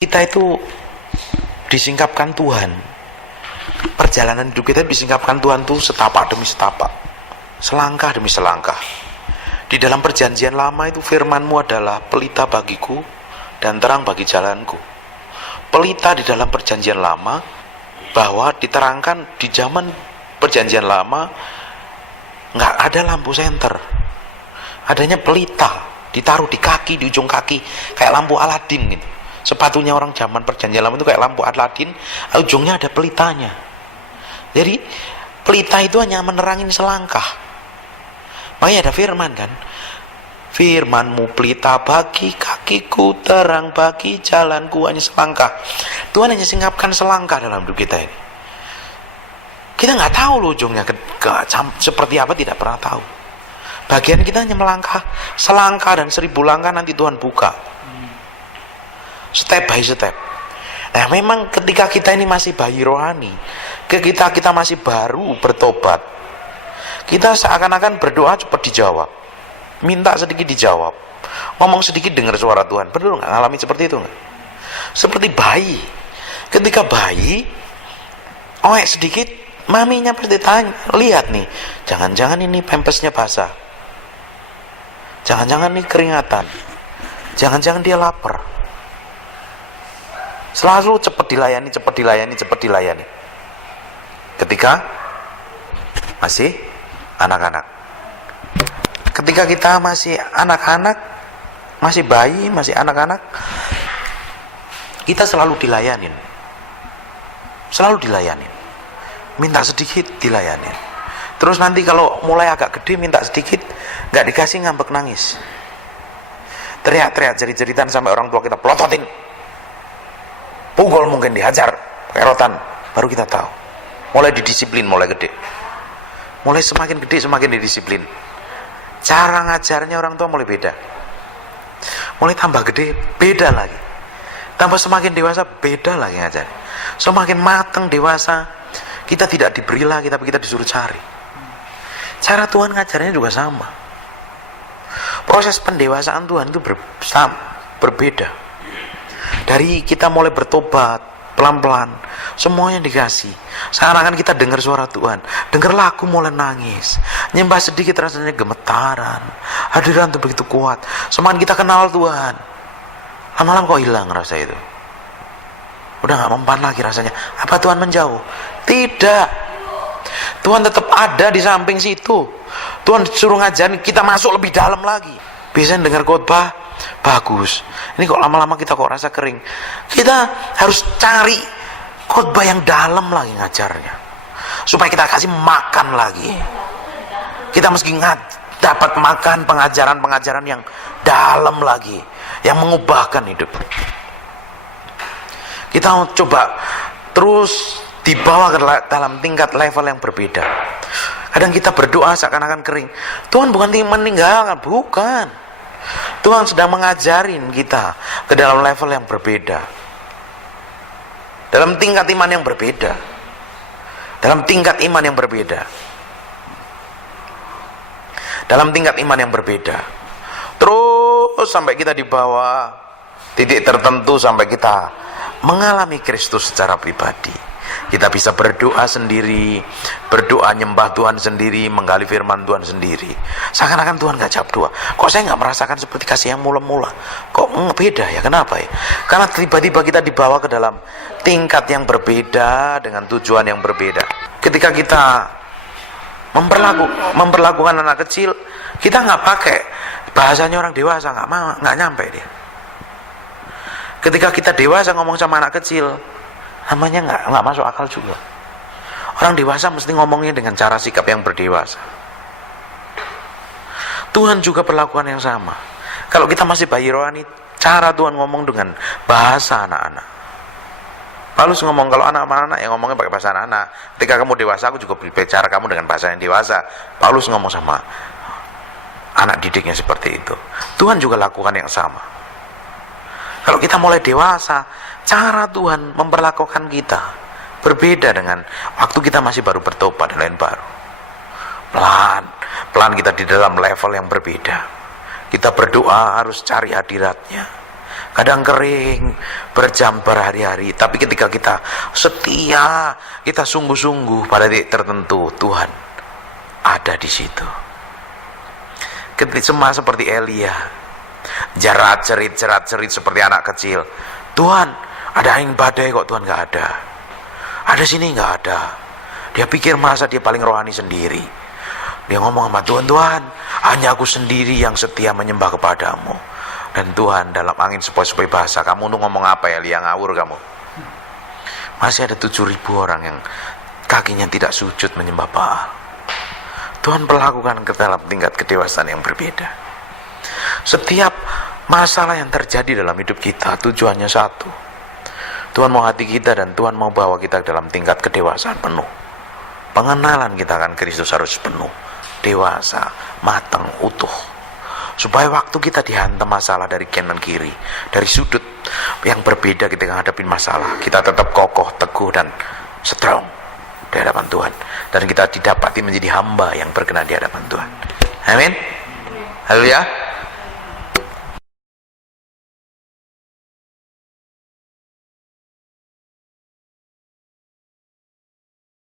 Kita itu disingkapkan Tuhan. Perjalanan hidup kita disingkapkan Tuhan tuh setapak demi setapak, selangkah demi selangkah. Di dalam perjanjian lama itu firman-Mu adalah pelita bagiku dan terang bagi jalanku. Pelita di dalam perjanjian lama, bahwa diterangkan di zaman perjanjian lama nggak ada lampu senter, adanya pelita ditaruh di kaki, di ujung kaki, kayak lampu Aladin gitu. Sepatunya orang zaman perjanjian lama itu kayak lampu Aladin, ujungnya ada pelitanya. Jadi pelita itu hanya menerangin selangkah. Makanya ada firman kan, firman-Mu pelita bagi kakiku, terang bagi jalanku, hanya selangkah. Tuhan hanya singkapkan selangkah dalam hidup kita ini. Kita nggak tahu loh ujungnya seperti apa, tidak pernah tahu. Bagian kita hanya melangkah, selangkah dan 1000 langkah nanti Tuhan buka. Step by step. Nah, memang ketika kita ini masih bayi rohani, kita masih baru bertobat, kita seakan-akan berdoa cepat dijawab, minta sedikit dijawab, ngomong sedikit dengar suara Tuhan. Betul nggak? Ngalami seperti itu nggak? Seperti bayi. Ketika bayi oek sedikit, maminya pasti tanya, lihat nih, jangan-jangan ini pampasnya basah, jangan-jangan ini keringatan, jangan-jangan dia lapar. Selalu cepat dilayani, cepat dilayani, cepat dilayani. Ketika masih anak-anak, ketika kita masih anak-anak, masih bayi, masih anak-anak, kita selalu dilayanin, selalu dilayanin. Minta sedikit dilayanin. Terus nanti kalau mulai agak gede minta sedikit, nggak dikasih ngambek nangis, teriak-teriak, jerit-jeritan sampai orang tua kita pelototin, pukul, mungkin dihajar pakai rotan, baru kita tahu. Mulai didisiplin, mulai gede, mulai semakin gede semakin didisiplin. Cara ngajarnya orang tua mulai beda, mulai tambah gede beda lagi, tambah semakin dewasa beda lagi ngajarnya. Semakin matang dewasa, kita tidak diberi lagi, tapi kita disuruh cari. Cara Tuhan ngajarnya juga sama. Proses pendewasaan Tuhan itu berbeda. Dari kita mulai bertobat, pelan-pelan, semuanya dikasih. Sekarang kan kita dengar suara Tuhan, dengar lagu mulai nangis, nyembah sedikit rasanya gemetaran, hadiran itu begitu kuat. Semakin kita kenal Tuhan, lama-lama kok hilang rasa itu. Udah gak mempan lagi rasanya. Apa Tuhan menjauh? Tidak. Tuhan tetap ada di samping situ. Tuhan suruh ngajarin kita masuk lebih dalam lagi. Biasanya dengar khotbah bagus, ini kok lama-lama kita kok rasa kering. Kita harus cari khotbah yang dalam lagi ngajarnya, supaya kita kasih makan lagi. Kita mesti dapat makan pengajaran-pengajaran yang dalam lagi, yang mengubahkan hidup. Kita mau coba terus dibawa ke dalam tingkat level yang berbeda. Kadang kita berdoa seakan-akan kering. Tuhan bukan meninggalkan, bukan. Tuhan sedang mengajarin kita ke dalam level yang berbeda, dalam tingkat iman yang berbeda, dalam tingkat iman yang berbeda, dalam tingkat iman yang berbeda. Terus sampai kita dibawa titik tertentu, sampai kita mengalami Kristus secara pribadi. Kita bisa berdoa sendiri, berdoa nyembah Tuhan sendiri, menggali firman Tuhan sendiri. Seakan-akan Tuhan gak jawab doa. Kok saya gak merasakan seperti kasih yang mula-mula? Kok beda ya? Kenapa ya? Karena tiba-tiba kita dibawa ke dalam tingkat yang berbeda, dengan tujuan yang berbeda. Ketika kita memperlakukan anak kecil, kita gak pakai bahasanya orang dewasa, gak nyampe dia. Ketika kita dewasa ngomong sama anak kecil, namanya nggak masuk akal juga. Orang dewasa mesti ngomongnya dengan cara sikap yang berdewasa. Tuhan juga perlakuan yang sama. Kalau kita masih bayi rohani, cara Tuhan ngomong dengan bahasa anak-anak. Paulus ngomong, kalau anak-anak yang ngomongnya pakai bahasa anak-anak, ketika kamu dewasa aku juga bicara kamu dengan bahasa yang dewasa. Paulus ngomong sama anak didiknya seperti itu. Tuhan juga lakukan yang sama. Kalau kita mulai dewasa, cara Tuhan memperlakukan kita berbeda dengan waktu kita masih baru bertobat dan lain baru. Pelan kita di dalam level yang berbeda. Kita berdoa harus cari hadiratnya. kadang kering, berjam berhari-hari, tapi ketika kita setia, kita sungguh-sungguh pada titik tertentu, Tuhan ada di situ. Sama seperti Elia, jerat-jerit seperti anak kecil. Tuhan, ada angin badai kok Tuhan nggak ada. Ada sini nggak ada. Dia pikir masa dia paling rohani sendiri. Dia ngomong sama Tuhan, Tuhan, hanya aku sendiri yang setia menyembah kepadamu. Dan Tuhan dalam angin sepoi-sepoi bahasa, kamu tuh ngomong apa ya, Elia, ngawur kamu. Masih ada 7.000 orang yang kakinya tidak sujud menyembah Baal. Tuhan perlakukan ke dalam tingkat kedewasaan yang berbeda. Setiap masalah yang terjadi dalam hidup kita tujuannya satu. Tuhan mau hati kita dan Tuhan mau bawa kita dalam tingkat kedewasaan penuh. Pengenalan kita akan Kristus harus penuh, dewasa, matang, utuh. Supaya waktu kita dihantam masalah dari kanan kiri, dari sudut yang berbeda ketika menghadapi masalah, kita tetap kokoh, teguh, dan strong di hadapan Tuhan. Dan kita didapati menjadi hamba yang berkenan di hadapan Tuhan. Amin. Haleluya.